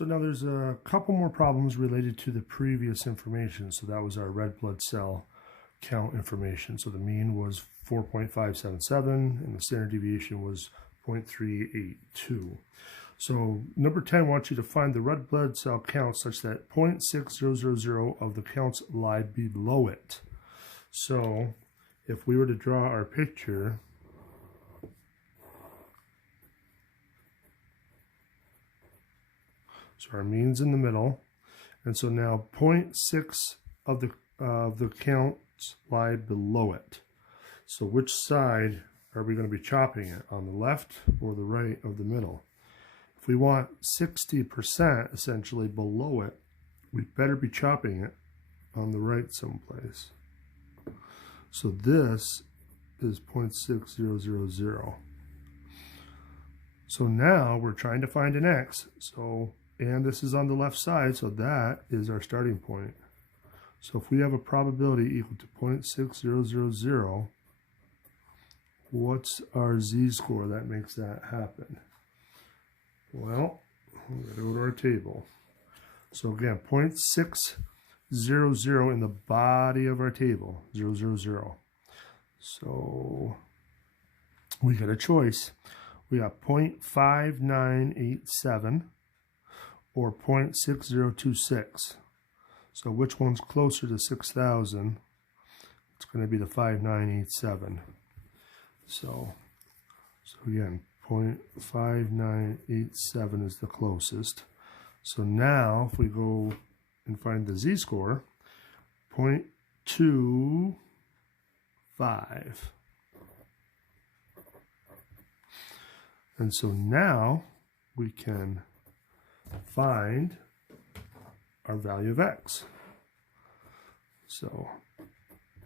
So now there's a couple more problems related to the previous information. So that was our red blood cell count information. So the mean was 4.577 and the standard deviation was 0.382. So number 10 wants you to find the red blood cell count such that 0.6000 of the counts lie below it. So if we were to draw our picture, so our mean's in the middle, and so now 0.6 of the counts lie below it. So which side are we going to be chopping it, on the left or the right of the middle? If we want 60% essentially below it, we better be chopping it on the right someplace. So this is 0.6000. So now we're trying to find an x. And this is on the left side, so that is our starting point. So if we have a probability equal to 0.6000, what's our z-score that makes that happen? Well, we're going to go to our table. So again, 0.600 in the body of our table, 000. So we got a choice. We got 0.5987 or 0.6026. So which one's closer to 6,000? It's going to be the 5987. So again, 0.5987 is the closest. So now if we go and find the z-score, 0.25. And so now we can find our value of x. So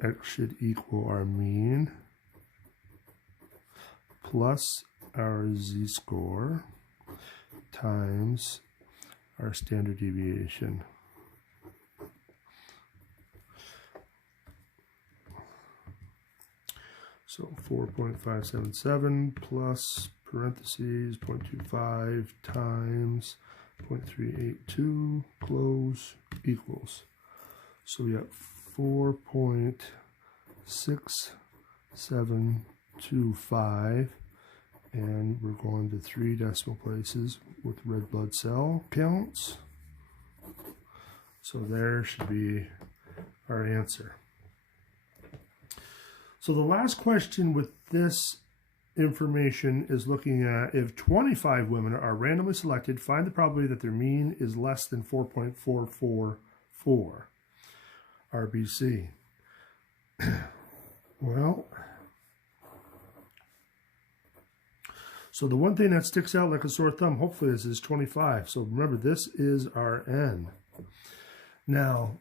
x should equal our mean plus our z-score times our standard deviation. So 4.577 plus parentheses 0.25 times 0.382 close equals. So we got 4.6725, and we're going to 3 decimal places with red blood cell counts. So there should be our answer. So the last question with this information is looking at if 25 women are randomly selected, find the probability that their mean is less than 4.444 RBC. Well, so the one thing that sticks out like a sore thumb, hopefully, is 25. So remember, this is our n. Now,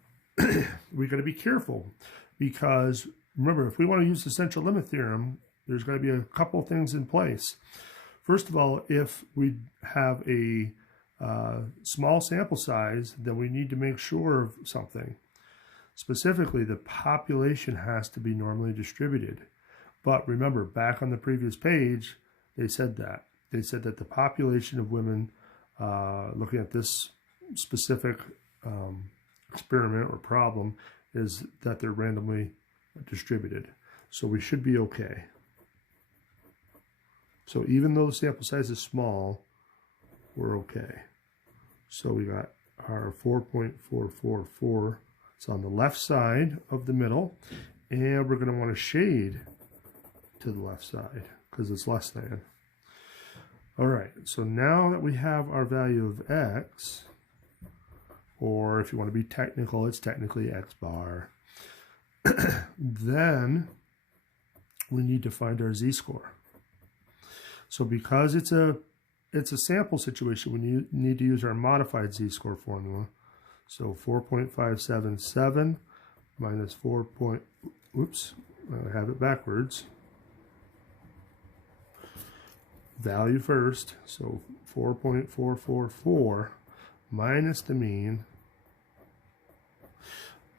we got to be careful because remember, if we want to use the central limit theorem, there's got to be a couple things in place. First of all, if we have a small sample size, then we need to make sure of something. Specifically, the population has to be normally distributed. But remember, back on the previous page, they said that. They said that the population of women, looking at this specific experiment or problem, is that they're randomly distributed. So we should be okay. So even though the sample size is small, we're okay. So we got our 4.444. It's on the left side of the middle, and we're going to want to shade to the left side because it's less than. All right, so now that we have our value of x, or if you want to be technical, it's technically x bar, then we need to find our z-score. So because it's a sample situation, we need to use our modified z-score formula. So 4.577 minus 4. Oops, I have it backwards. Value first, so 4.444 minus the mean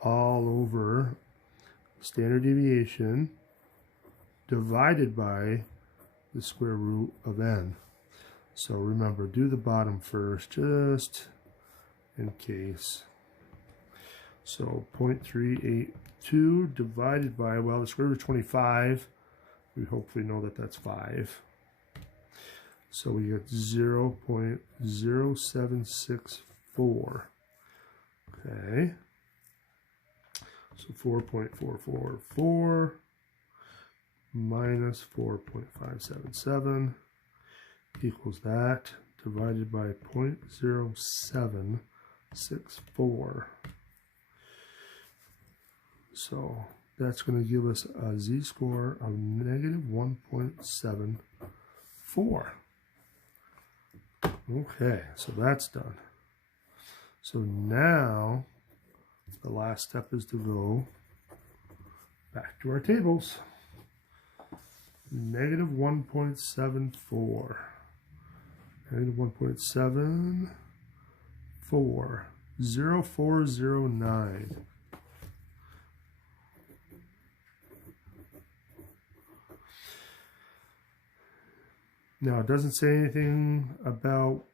all over standard deviation divided by the square root of n. So remember, do the bottom first, just in case. So 0.382 divided by, well, the square root of 25, we hopefully know that that's 5. So we get 0.0764. Okay. So 4.444 minus 4.577 equals that, divided by 0.0764. So that's going to give us a z-score of negative 1.74. Okay, so that's done. So now the last step is to go back to our tables. Negative 1.74. Negative 1.74. 0409. Now, it doesn't say anything about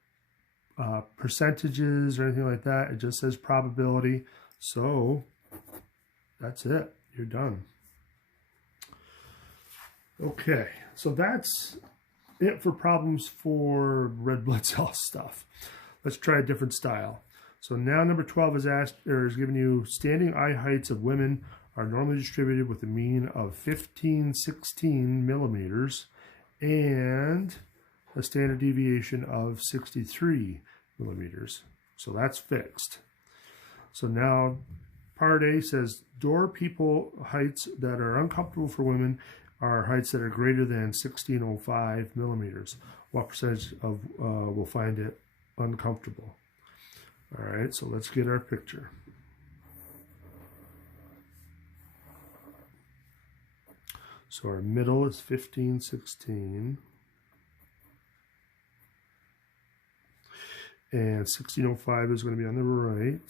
percentages or anything like that. It just says probability. So that's it. You're done. Okay, so that's it for problems for red blood cell stuff. Let's try a different style. So now number 12 is asked, or is giving you standing eye heights of women are normally distributed with a mean of 1516 millimeters and a standard deviation of 63 millimeters. So that's fixed. So now part A says door people heights that are uncomfortable for women are heights that are greater than 1605 millimeters. What percentage of will find it uncomfortable? All right, so let's get our picture. So our middle is 1516. And 1605 is going to be on the right.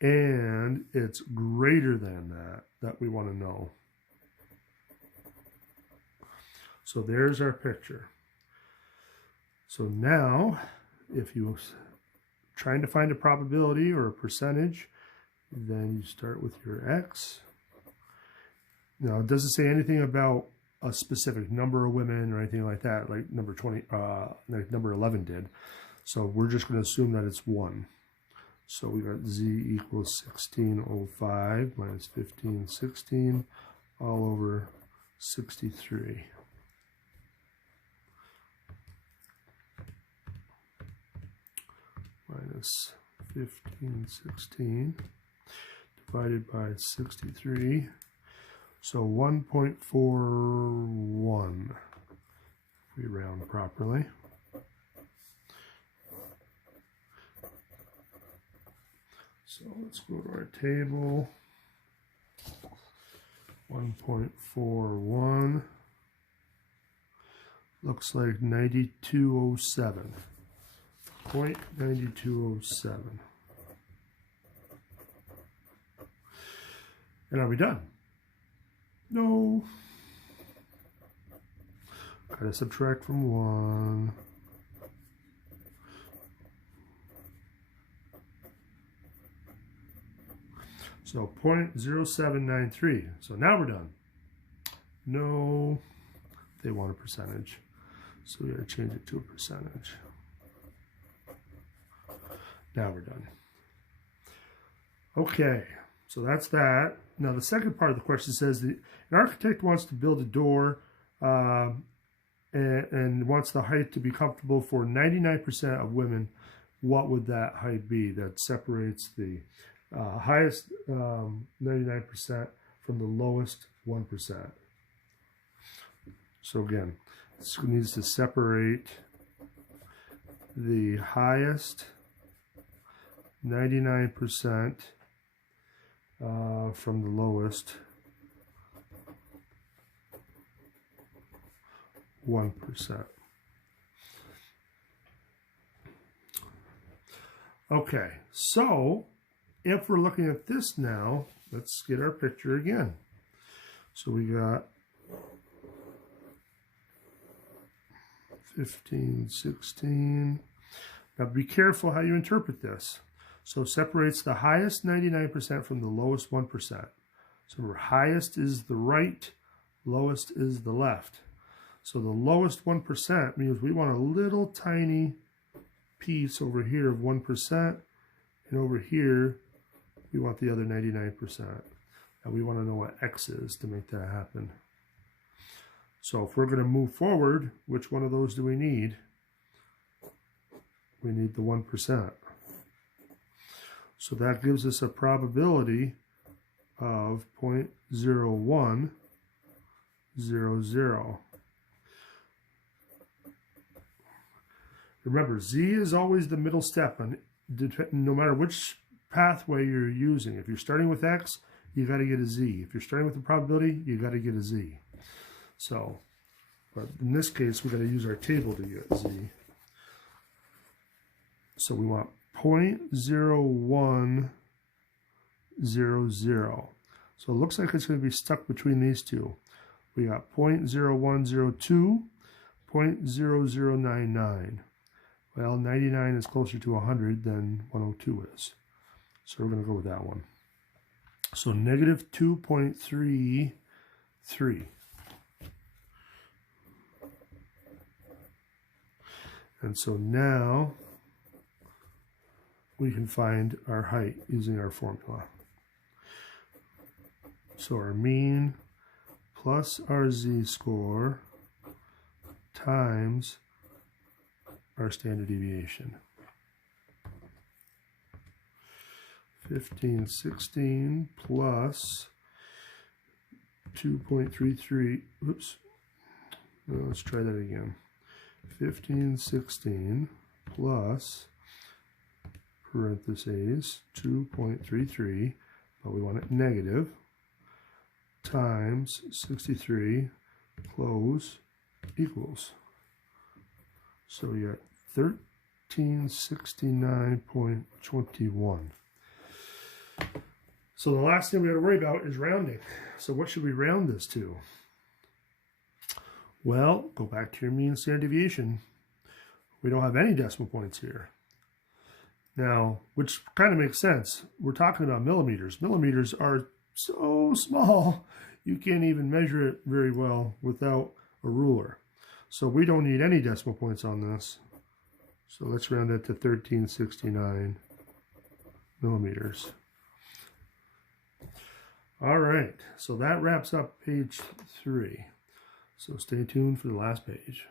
And it's greater than that we want to know. So there's our picture. So now, if you're trying to find a probability or a percentage, then you start with your X. Now, it doesn't say anything about a specific number of women or anything like that, like number 20, like number 11 did. So we're just going to assume that it's 1. So we got Z equals 1605 minus 1516 all over 63. Minus 1516 divided by 63. So 1.41 if we round properly. So let's go to our table. 1.41 looks like 9207. 0.9207. And are we done? No. Gotta subtract from 1. So 0.0793. So now we're done. No. They want a percentage. So we gotta change it to a percentage. Now we're done. Okay, so that's that. Now the second part of the question says that an architect wants to build a door and wants the height to be comfortable for 99% of women. What would that height be that separates the highest 99% from the lowest 1%? So again, this needs to separate the highest 99% from the lowest 1%. Okay, so if we're looking at this now, let's get our picture again. So we got 15, 16. Now be careful how you interpret this. So separates the highest 99% from the lowest 1%. So remember, highest is the right, lowest is the left. So the lowest 1% means we want a little tiny piece over here of 1%, and over here we want the other 99%. And we want to know what X is to make that happen. So if we're going to move forward, which one of those do we need? We need the 1%. So that gives us a probability of 0.0100. Remember, Z is always the middle step, and no matter which pathway you're using. If you're starting with X, you got to get a Z. If you're starting with a probability, you got to get a Z. So, but in this case, we got to use our table to get Z. So we want 0.0100. So it looks like it's going to be stuck between these two. We got 0.0102, 0.0099. Well, 99 is closer to 100 than 102 is. So we're going to go with that one. So negative 2.33. And so now we can find our height using our formula. So our mean plus our z-score times our standard deviation. 1516 plus 2.33, oops, let's try that again. 1516 plus parentheses 2.33, but we want it negative, times 63 close equals. So we got 1369.21. So the last thing we got to worry about is rounding. So what should we round this to? Well, go back to your mean standard deviation. We don't have any decimal points here. Now, which kind of makes sense. We're talking about millimeters. Millimeters are so small, you can't even measure it very well without a ruler. So we don't need any decimal points on this. So let's round it to 1369 millimeters. All right, so that wraps up page 3. So stay tuned for the last page.